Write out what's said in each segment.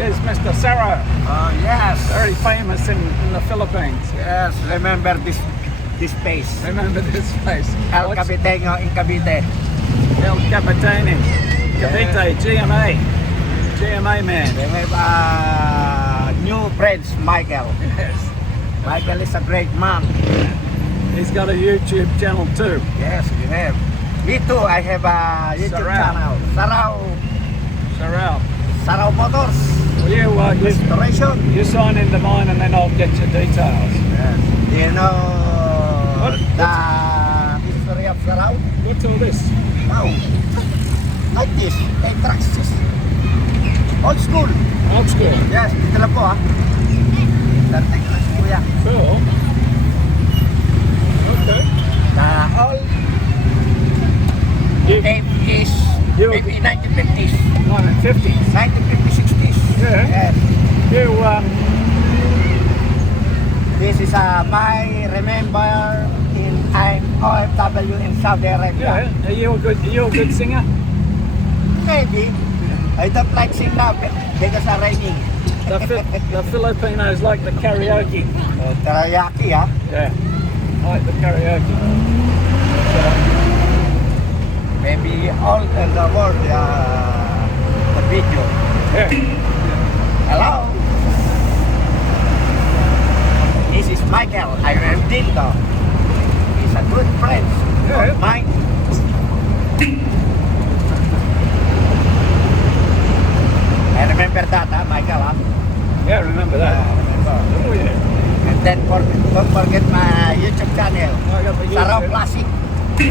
is Mr. Sarro. Yes. Very famous in the Philippines. Yes. Remember this place. Remember this place? El What's- Caviteño in Cavite. El Capitani. Cavite, GMA. GMA man. They have new friends, Michael. Yes. Michael is a great man. He's got a YouTube channel too. Yes, we have. Me too. I have a YouTube channel. Sarao Motors. Well, you Restoration. sign into mine and then I'll get your details. Yes. Do you know What? the history of Sarao? What's all this? Wow. Like this. Hey, trucks. Old school. Old school. Yes, dito lang po ha. Darting lang si Kuya. Cool. Okay. The old You, tape is You- maybe 1950s, 1950s. 1950s, 60s. Yeah. Yes. You, This is my remember in I'm OFW in Saudi Arabia. yeah, are you a good singer? Maybe. I don't like sing now because I'm raining. The Filipinos like the karaoke. Teriyaki ha. Yeah, I like the karaoke. Maybe all in the world the video. Yeah. Hello. This is Michael. I am Dinto. He's a good friend Yeah. of mine. I remember that, Michael. Yeah, remember that. Remember. Oh yeah. And then don't forget my YouTube channel. I got the Sarao YouTube. Classic.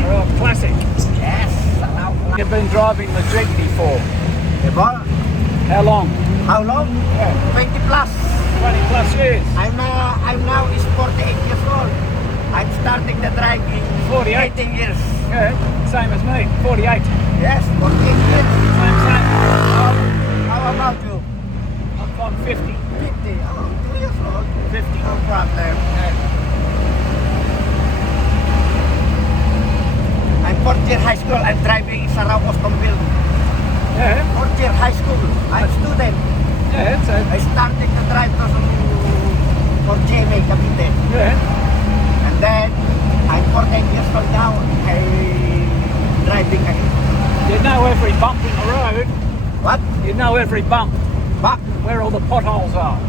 Oh, classic. Yes, Sarao Classic. You've been driving the Jeepney for Diba? how long? How long? Yeah. 20 plus. 20 plus years. I'm now is 48 years old. I'm starting the driving 48. 18 years. Yeah, same as me. 48. Yes, 48 years. Same. How about you? I'm 50. 50. Oh, 2 years old. 50. No problem. I'm fourth year high school. I'm driving in Sarao Costomville. Yeah. Fourth year high school. I'm student. Yeah, it's a, I started to drive for Jeepney, Cavite. yeah. And then, I'm 48 years old now. I driving again. You know every bump in the road. What? You know every bump. Back? Where all the potholes are.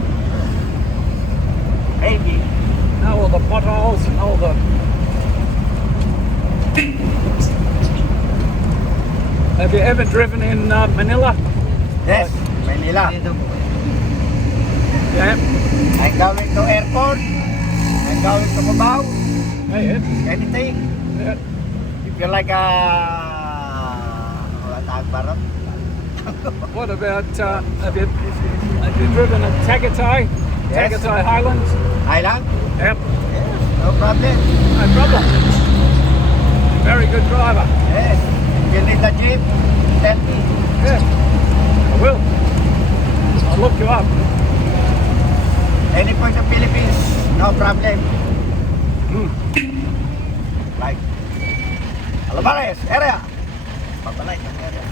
Maybe. Know all the potholes and all the... Have you ever driven in Manila? Yes, Manila. Yeah. I'm going to airport. I'm going to Cubao. Yeah. Anything. Yeah. If you like wala tawag ba ron? What about, have you driven at Tagaytay? Yes. Tagaytay Highlands? Island? Yep. Yes, no problem. No problem. Very good driver. Yes. If you need a jeep, tell me. Yeah. I will. I'll look you up. Any point of Philippines, no problem. Like Alvarez area. Pabalay ng area.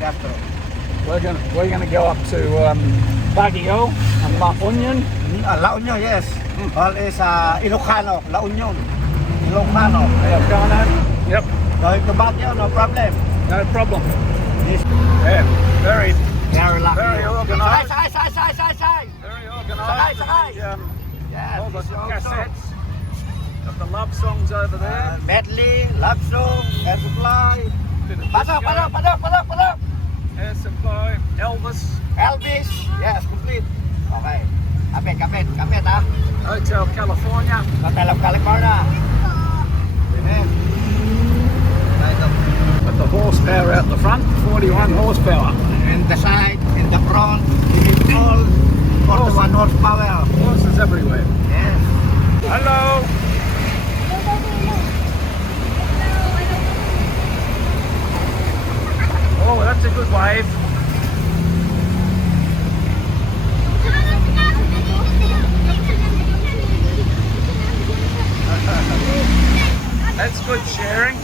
Castro. We're gonna go up to Baguio and La Union. La Union, yes. All is Ilocano, La Union. Ilocano. Yeah, going on. Yep. Going to Baguio, no problem. No problem. This Yeah. Very lucky. Very organised. Sakay. Very organised. Sakay. All the Yes, cassettes. Got the love songs over there. medley, love song, air supply. Bit of Padok. Air Supply. Elvis. Elvis, yes, complete. Okay. Kapit ha. Hotel California. Hotel of California. Yes. Got the horsepower out the front. 41 horsepower. In the side, in the front, it is all 41 horsepower. Horses everywhere. Yes. Hello. Oh, that's a good wave. That's good sharing.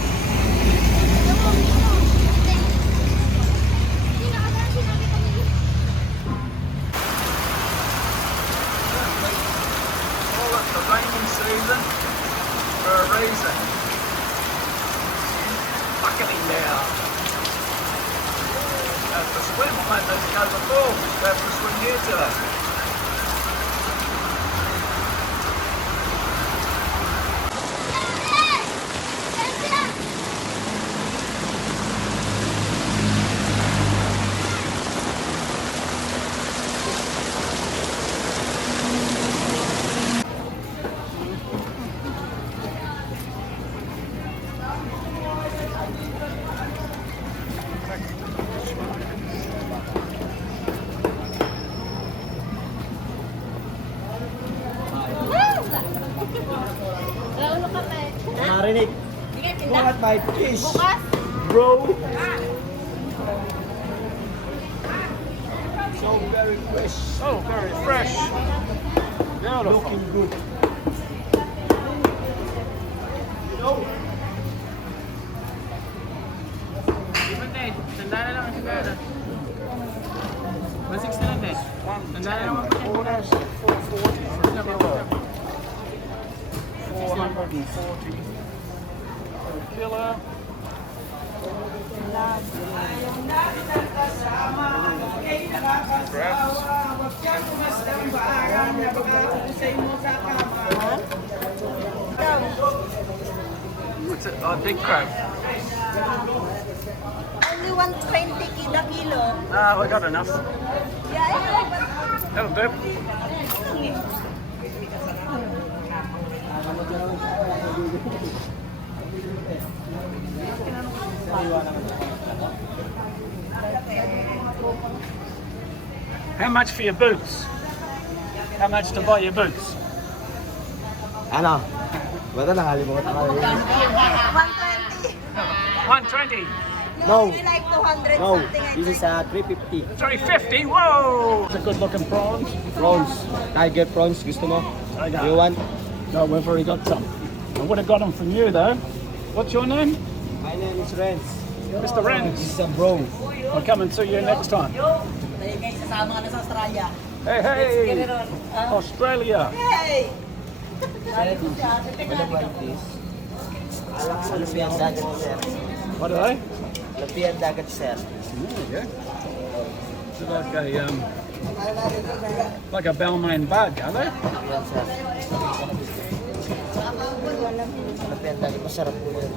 Wimbledon for a reason. Bucketing now. Go for a swim. I might need to go to the pool. Go for a swim here today. Marinig. Bukat by fish. Bukas? Bro. So very fresh. Oh, very fresh. Beautiful. Looking good. Tanda na lang ang sigara. 160 lang din. Tanda na lang ang Orders 440 for a kilo. 440 for a kilo. Crabs. What's it? Oh, big crab. Only 120 kilo. Ah, we got enough. Yeah, That'll do. How much for your boots? How much to buy your boots? Ano? Bata nakalimutan ko. 120. 120. No. Only like 200 No, something, I this is think. 350. 350. Whoa! It's a good looking prawns. Prawns. Tiger prawns. Gusto mo? Okay. You want? No, we've already got some. I would have got them from you though. What's your name? My name is Renz. Mr. Renz. This is a bro. I'll come and see you next time. Hey, hey! Australia. Hey! Madam like this. Alupian dagat sir. What are they? Alupian dagat sir. Yeah. They're like a Balmain bug, are they? Alupian sir. Alupian dagat. Masarap po yun.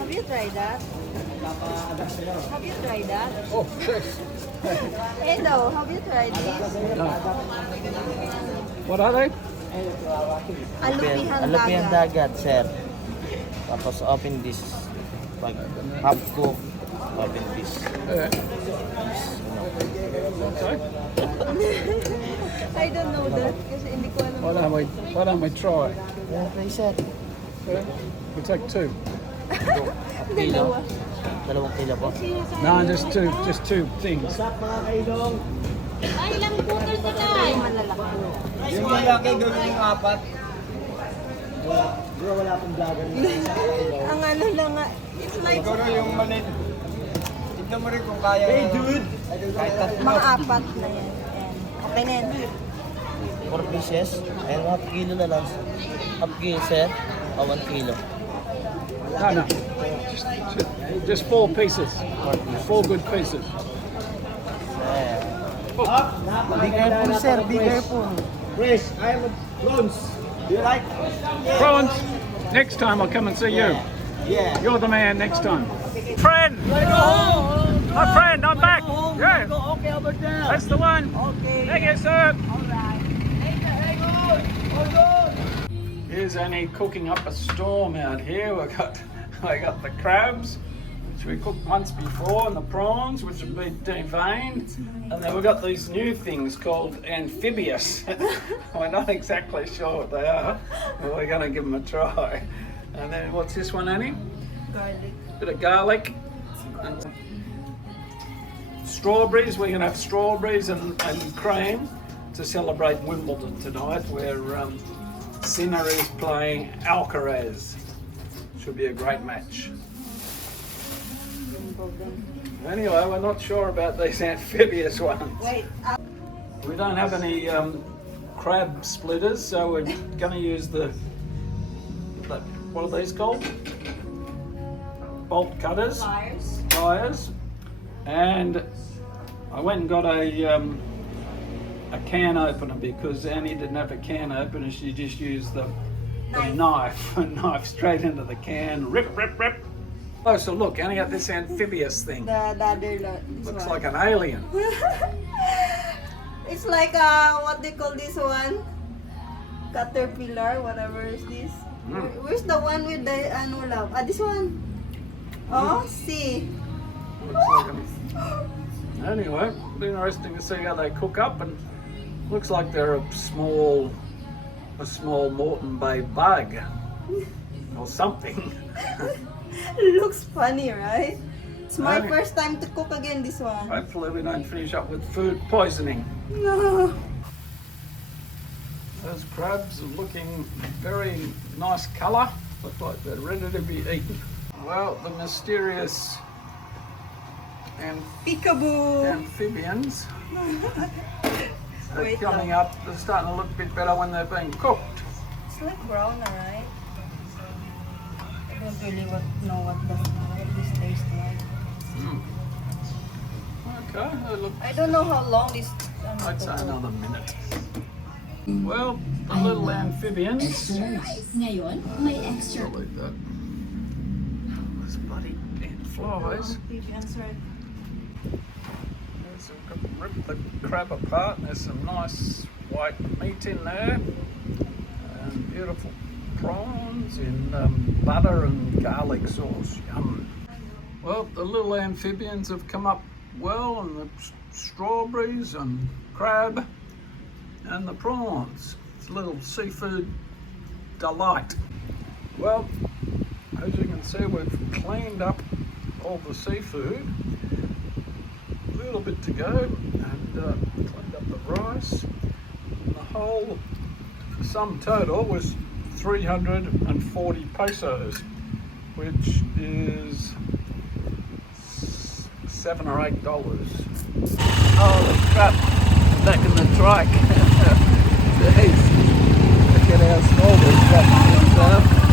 Have you tried that? Have you tried that? Oh, yes. Endo, have you tried this? No. What are they? Alupihan Alupian dagat. dagat sir. Tapos open this. Pag half cook, open this. Yeah. Okay. I don't know that kasi hindi ko alam. Why don't we try? Yeah, place it. Yeah. We take two. Kilo. 2 kilo po. No, just two things. Ay, ilang putol sila? Ay, malalaki. Yung malaki, gawin yung 4. Bro, wala akong vlogger nito. Ang ano lang nga, it's like Siguro yung malit. Tignan mo rin kung kaya. Hey dude! Kahit mga 4 na yan. Ayan. Okay na yan. 4 pieces. Ayun, half kilo na lang. Half kilo sir. O 1 kilo. No. Just 4 pieces. 4 good pieces. Be careful sir, be careful. Fresh, I am a prawns. Do you like? Prawns. Next time I'll come and see you. Yeah. You're the man next time. Friend! My friend, I'm back! Yeah! Okay, over there. That's the one! Okay. Thank you, sir! Hey, good. Here's Annie cooking up a storm out here. I got the crabs, which we cooked once before, and the prawns, which have been deveined. And then we've got these new things called amphibians. We're not exactly sure what they are, but we're going to give them a try. And then what's this one, Annie? garlic. Bit of garlic. And strawberries. We're going to have strawberries and cream to celebrate Wimbledon tonight, where Sinner is playing Alcaraz. Should be a great match. Anyway, we're not sure about these amphibious ones. Wait. We don't have any crab splitters, so we're going to use the what are these called? Bolt cutters. Pliers. Pliers. And I went and got a can opener because Annie didn't have a can opener. She just used the knife, a knife straight into the can. Rip, rip, rip. Oh, so look, Annie got this amphibious thing. The other this Looks one. like an alien. It's like what they call this one? Caterpillar, whatever is this. Where's the one with the love? This one. Oh, see. Looks like anyway, it'll be interesting to see how they cook up, and looks like they're a small Moreton Bay bug or something. It looks funny, right? It's my Okay. first time to cook again this one. Hopefully we don't finish up with food poisoning. No. Those crabs are looking very nice colour. Look like they're ready to be eaten. Well, the mysterious Peekaboo. amphibians are Wait, coming up. They're starting to look a bit better when they're being cooked. It's like brown, right? I don't really know what this tastes like. Okay, they look, I don't know how long this. I'd say another minute. Well, the little amphibians. Extra rice. Ngayon, may extra. I'll leave that. Those bloody ant flies. Amphibians, right? There's rip the crab apart. There's some nice white meat in there, and beautiful prawns in butter and garlic sauce. Yum. Well, the little amphibians have come up well, and the strawberries and crab and the prawns. It's a little seafood delight. Well, as you can see, we've cleaned up all the seafood. A little bit to go, and cleaned up the rice. And the whole sum total was 340 pesos, which is $7 or $8. Holy crap! Back in the trike. Jeez. Look at how small these traps are.